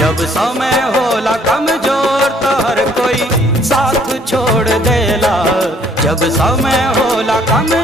जब समय होला कमजोर तो हर कोई साथ छोड़ देला। जब समय होला कमजोर